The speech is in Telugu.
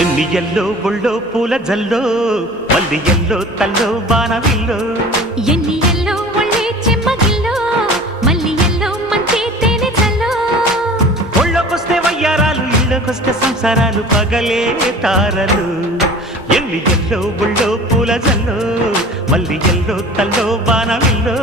ఎన్ని ఎల్లో ఒళ్ళో పూల జల్లో మల్లి ఎల్లో తల్లో బాణవిల్లో ఎన్ని ఎల్లో ఒళ్ళే చెమ్మగిల్లో మల్లి ఎల్లో మంచి తేనె చల్లో ఒళ్ళకొస్తే వయ్యారాలు ఇళ్ళకొస్తే సంసారాలు పగలే తారలు ఎన్ని ఎల్లో ఒళ్ళో పూల జల్లో మల్లి ఎల్లో తల్లో బాణవిల్లో